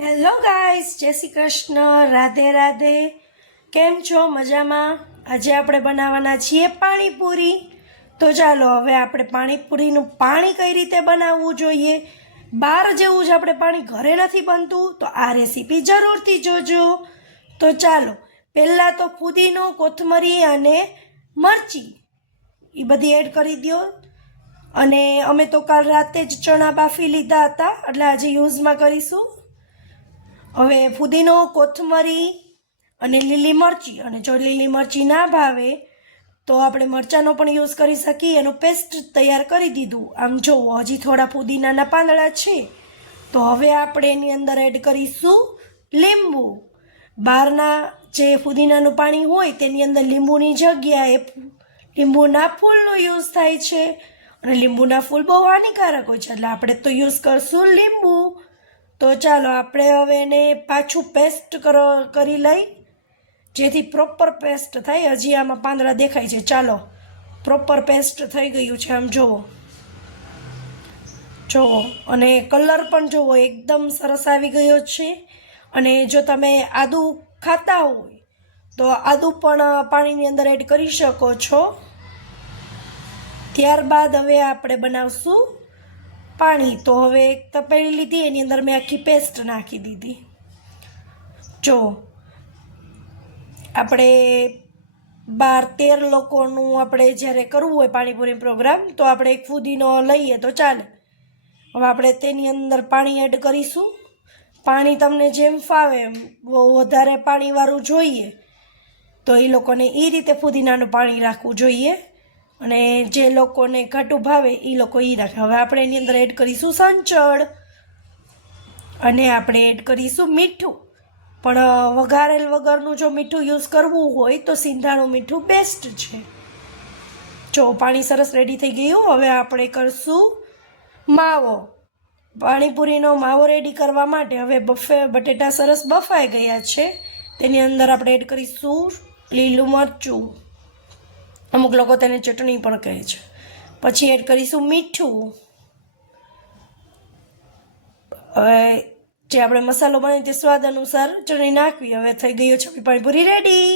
Hello guys, જય શ્રી કૃષ્ણ, રાધે રાધે. કેમ છો? મજામાં? આજે આપણે બનાવવાના છીએ પાણીપુરી. તો ચાલો હવે આપણે પાણીપુરીનું પાણી કઈ રીતે બનાવવું જોઈએ, બહાર જેવું જ આપણે પાણી ઘરે નથી બનતું, તો આ રેસીપી જરૂરથી જોજો. તો ચાલો પહેલાં તો ફુદીનો, કોથમરી અને મરચી એ બધી એડ કરી દો. અને અમે તો કાલ રાતે જ ચણા બાફી લીધા હતા, એટલે આજે યુઝમાં કરીશું. હવે ફુદીનો, કોથમરી અને લીલી મરચી, અને જો લીલી મરચી ના ભાવે તો આપણે મરચાંનો પણ યુઝ કરી શકીએ. એનું પેસ્ટ તૈયાર કરી દીધું. આમ જો હજી થોડા ફુદીનાના પાંદડા છે, તો હવે આપણે એની અંદર એડ કરીશું લીંબુ. બહારના જે ફુદીનાનું પાણી હોય તેની અંદર લીંબુની જગ્યાએ લીંબુના ફૂલનો યુઝ થાય છે, અને લીંબુના ફૂલ બહુ હાનિકારક હોય છે, એટલે આપણે તો યુઝ કરશું લીંબુ. તો ચાલો આપણે હવે એને પાછું પેસ્ટ કરી લઈ, જેથી પ્રોપર પેસ્ટ થાય. હજી આમાં પાંદડા દેખાય છે. ચાલો પ્રોપર પેસ્ટ થઈ ગયું છે, આમ જુઓ. અને કલર પણ જુઓ, એકદમ સરસ આવી ગયો છે. અને જો તમે આદું ખાતા હોય તો આદું પણ પાણીની અંદર એડ કરી શકો છો. ત્યારબાદ હવે આપણે બનાવશું પાણી. તો હવે એક તપેલી લીધી, એની અંદર મેં આખી પેસ્ટ નાખી દીધી. જો આપણે 12-13 લોકોનું આપણે જ્યારે કરવું હોય પાણીપુરી પ્રોગ્રામ, તો આપણે એક ફુદીનો લઈએ તો ચાલે. હવે આપણે તેની અંદર પાણી એડ કરીશું. પાણી તમને જેમ ફાવે, બહુ વધારે પાણીવાળું જોઈએ તો એ લોકોને એ રીતે ફુદીનાનું પાણી રાખવું જોઈએ, અને જે લોકોને ઘાટું ભાવે એ લોકો એ રાખે. હવે આપણે એની અંદર એડ કરીશું સંચળ, અને આપણે એડ કરીશું મીઠું. પણ વઘારેલ વગરનું જો મીઠું યુઝ કરવું હોય તો સિંધાણું મીઠું બેસ્ટ છે. જો પાણી સરસ રેડી થઈ ગયું. હવે આપણે કરશું માવો. પાણીપુરીનો માવો રેડી કરવા માટે હવે બટેટા સરસ બફાઈ ગયા છે. તેની અંદર આપણે એડ કરીશું લીલું મરચું, અમુક લોકો તેને ચટણી પણ કહે છે. પછી એડ કરીશું મીઠું. હવે જે આપણે મસાલો બનાવી તે સ્વાદ અનુસાર ચટણી નાખવી. હવે થઈ ગયો છે પાણીપુરી રેડી.